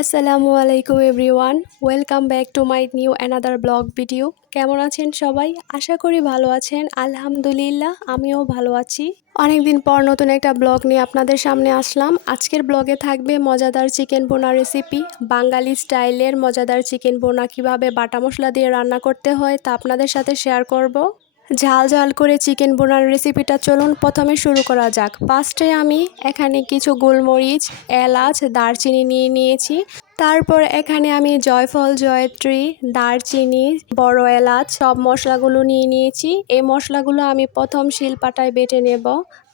আসসালামু আলাইকুম everyone, welcome back to my new another blog video. কেমন আছেন সবাই? আশা করি ভালো আছেন, আলহামদুলিল্লাহ আমিও ভালো আছি। অনেকদিন পর নতুন একটা ব্লগ নিয়ে আপনাদের সামনে আসলাম। আজকের ব্লগে থাকবে মজাদার চিকেন বোনা রেসিপি বাঙালি স্টাইলের মজাদার চিকেন বোনা কীভাবে বাটা মশলা দিয়ে রান্না করতে হয় তা আপনাদের সাথে শেয়ার করব। ঝাল ঝাল করে চিকেন বোনার রেসিপিটা চলুন প্রথমে শুরু করা যাক। ফার্স্টে আমি এখানে কিছু গোলমরিচ, এলাচ, দারচিনি নিয়ে নিয়েছি। তারপর এখানে আমি জয়ফল, জয়ত্রী, দারচিনি, বড় এলাচ সব মশলাগুলো নিয়ে নিয়েছি। এই মশলাগুলো আমি প্রথম শিলপাটায় বেটে নেব।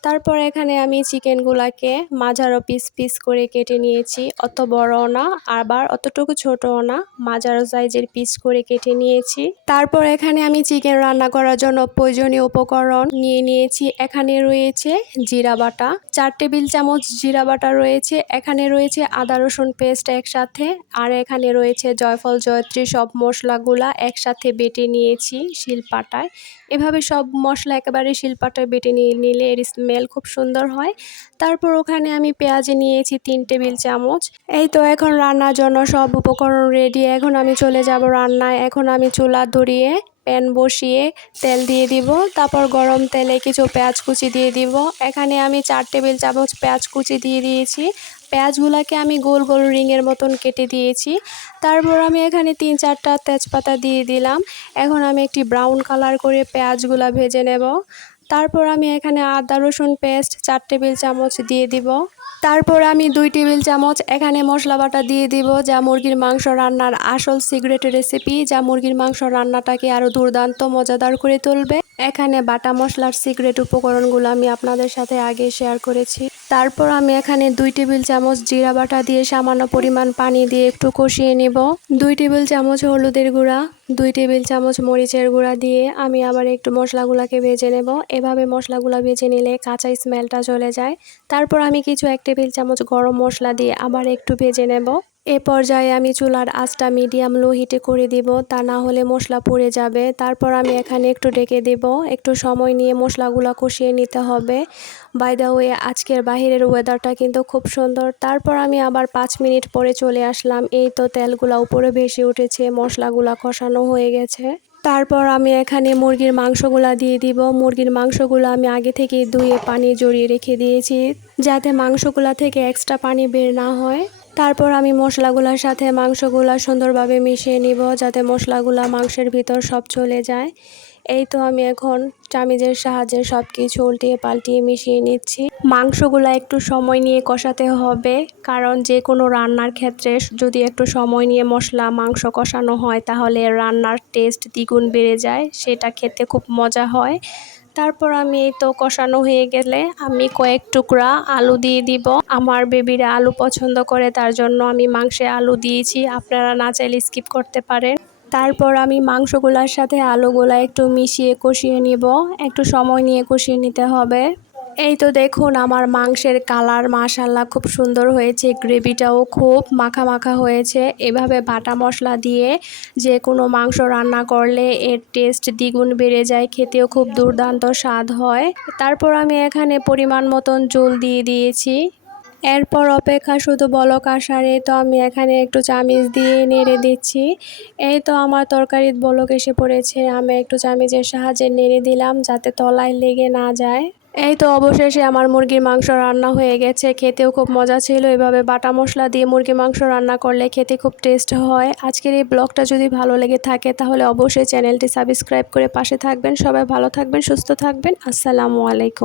তারপর এখানে আমি চিকেনগুলাকে মাঝারো পিস পিস করে কেটে নিয়েছি। অত বড়ও না, আবার অতটুকু ছোটও না, মাঝারো সাইজের পিস করে কেটে নিয়েছি। তারপর এখানে আমি চিকেন রান্না করার জন্য প্রয়োজনীয় উপকরণ নিয়ে নিয়েছি। এখানে রয়েছে জিরা বাটা। চার টেবিল চামচ জিরা বাটা রয়েছে। এখানে রয়েছে আদা, রসুন পেস্ট একসাথে আর এখানে রয়েছে জয়ফল, জয়ত্রী, সব মশলাগুলা একসাথে বেটে নিয়েছি শিলপাটায়। এভাবে সব মশলা একেবারে শিলপাটায় বেটে নিয়ে নিলে এর স্মেল খুব সুন্দর হয়। তারপর ওখানে আমি পেঁয়াজ নিয়েছি তিন টেবিল চামচ। এই তো এখন রান্নার জন্য সব উপকরণ রেডি এখন আমি চলে যাব রান্নায়। এখন আমি চুলা ধরিয়ে প্যান বসিয়ে তেল দিয়ে দিব, তারপর গরম তেলে কিছু পেঁয়াজ কুচি দিয়ে দিব। এখানে আমি চার টেবিল চামচ পেঁয়াজ কুচি দিয়ে দিয়েছি। পেঁয়াজগুলোকে আমি গোল গোল রিংয়ের মতন কেটে দিয়েছি। তারপর আমি এখানে তিন চারটা তেজপাতা দিয়ে দিলাম। এখন আমি একটি ব্রাউন কালার করে পেঁয়াজগুলা ভেজে নেব। তারপর আমি এখানে আদা রসুন পেস্ট চার টেবিল চামচ দিয়ে দিব। তারপর আমি দুই টেবিল চামচ এখানে মশলা বাটা দিয়ে দিব, যা মুরগির মাংস রান্নার আসল সিক্রেট রেসিপি যা মুরগির মাংস রান্নাটাকে আরও দুর্দান্ত, মজাদার করে তুলবে। এখানে বাটা মশলার সিক্রেট উপকরণগুলো আমি আপনাদের সাথে আগে শেয়ার করেছি। তারপর আমি এখানে দুই টেবিল চামচ জিরা বাটা দিয়ে সামান্য পরিমাণ পানি দিয়ে একটু কষিয়ে নেব। দুই টেবিল চামচ হলুদের গুঁড়া, দুই টেবিল চামচ মরিচের গুঁড়া দিয়ে আমি আবার একটু মশলাগুলোকে ভেজে নেব। এভাবে মশলাগুলো ভেজে নিলে কাঁচা স্মেলটা চলে যায়। তারপর আমি কিছু এক টেবিল চামচ গরম মশলা দিয়ে আবার একটু ভেজে নেব। এ পর্যায়ে আমি চুলার আঁচটা মিডিয়াম লো হিটে করে দিব, তা না হলে মশলা পুড়ে যাবে। তারপর আমি এখানে একটু ডেকে দেব। একটু সময় নিয়ে মশলাগুলো কষিয়ে নিতে হবে। বাই দ্য ওয়ে আজকের বাহিরের ওয়েদারটা কিন্তু খুব সুন্দর। তারপর আমি আবার পাঁচ মিনিট পরে চলে আসলাম। এই তো তেলগুলা উপরে ভেসে উঠেছে, মশলাগুলা কষানো হয়ে গেছে। তারপর আমি এখানে মুরগির মাংসগুলা দিয়ে দিব। মুরগির মাংসগুলো আমি আগে থেকেই ধুয়ে পানি জড়িয়ে রেখে দিয়েছি, যাতে মাংসগুলা থেকে এক্সট্রা পানি বের না হয়। তারপর আমি মশলাগুলোর সাথে মাংসগুলা সুন্দরভাবে মিশিয়ে নিব যাতে মশলাগুলা মাংসের ভিতর সব চলে যায়। এই তো আমি এখন চামিজের সাহায্যে সব কিছু উল্টিয়ে পাল্টিয়ে মিশিয়ে নিচ্ছি। মাংসগুলো একটু সময় নিয়ে কষাতে হবে, কারণ যে কোনো রান্নার ক্ষেত্রে যদি একটু সময় নিয়ে মশলা, মাংস কষানো হয়, তাহলে রান্নার টেস্ট দ্বিগুণ বেড়ে যায়, সেটা খেতে খুব মজা হয়। তারপর আমি এই তো কষানো হয়ে গেলে আমি কয়েক টুকরা আলু দিয়ে দিব। আমার বেবিরা আলু পছন্দ করে, তার জন্য আমি মাংসে আলু দিয়েছি। আপনারা না চাইলে স্কিপ করতে পারেন। তারপর আমি মাংসগুলার সাথে আলুগুলা একটু মিশিয়ে কষিয়ে নিব। একটু সময় নিয়ে কষিয়ে নিতে হবে। এই তো দেখুন, আমার মাংসের কালার মাশাল্লাহ খুব সুন্দর হয়েছে, গ্রেভিটাও খুব মাখা মাখা হয়েছে। এভাবে বাটা মশলা দিয়ে যে কোনো মাংস রান্না করলে এর টেস্ট দ্বিগুণ বেড়ে যায়, খেতেও খুব দুর্দান্ত স্বাদ হয়। তারপর আমি এখানে পরিমাণ মতন জল দিয়ে দিয়েছি। এরপর অপেক্ষা শুধু বলক আসারে, তো আমি এখানে একটু চামিচ দিয়ে নেড়ে দিচ্ছি। এই তো আমার তরকারির বলক এসে পড়েছে, আমি একটু চামিচের সাহায্যে নেড়ে দিলাম যাতে তলায় লেগে না যায়। এই তো অবশেষে আমার মুরগির মাংস রান্না হয়ে গেছে। খেতেও খুব মজা ছিল। এভাবে বাটা মশলা দিয়ে মুরগির মাংস রান্না করলে খেতে খুব টেস্ট হয়। আজকের এই ব্লগটা যদি ভালো লেগে থাকে তাহলে অবশ্যই চ্যানেলটি সাবস্ক্রাইব করে পাশে থাকবেন। সবাই ভালো থাকবেন, সুস্থ থাকবেন। আসসালামু আলাইকুম।